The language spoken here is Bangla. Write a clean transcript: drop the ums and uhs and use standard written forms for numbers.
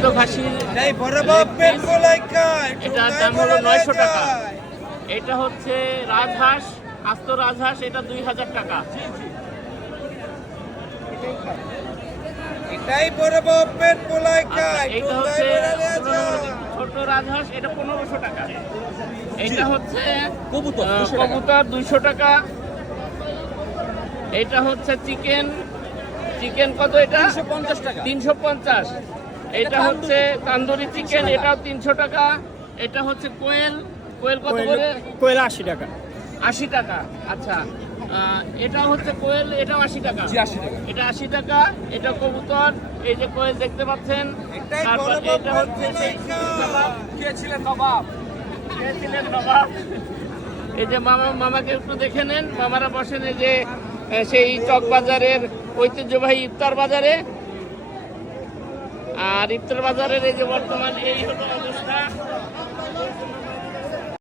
সিন্ধ খাসির এটার দাম হলো 900 টাকা। এটা হচ্ছে রাজহাঁস, আস্ত রাজহাঁস, এটা 2000 টাকা। এটা হচ্ছে ছোট রাজহাঁস, এটা 1500 টাকা। এটা হচ্ছে কবুতর 200 টাকা। এটা হচ্ছে চিকেন, চিকেন কত? এটা 350 টাকা, 350। এটা হচ্ছে তান্দুরি চিকেন, এটাও 300 টাকা। এটা হচ্ছে কোয়েল, কোয়েল কত করে? কোয়েল 80 টাকা। 80 টাকা, আচ্ছা। এটা হচ্ছে কোয়েল, এটাও 80 টাকা। এটা 80 টাকা। এটা কবুতর, এই যে কোয়েল দেখতে পাচ্ছেন। তারপর এটা হচ্ছে সেই কাবাব। কে ছিলেন নবাব? এই যে মামাকে একটু দেখে নেন, মামারা বসেন এই যে সেই চক বাজারের ঐতিহ্যবাহী ইফতার বাজারে। আর ইফতার বাজারের এই যে বর্তমান এই হলো অবস্থা।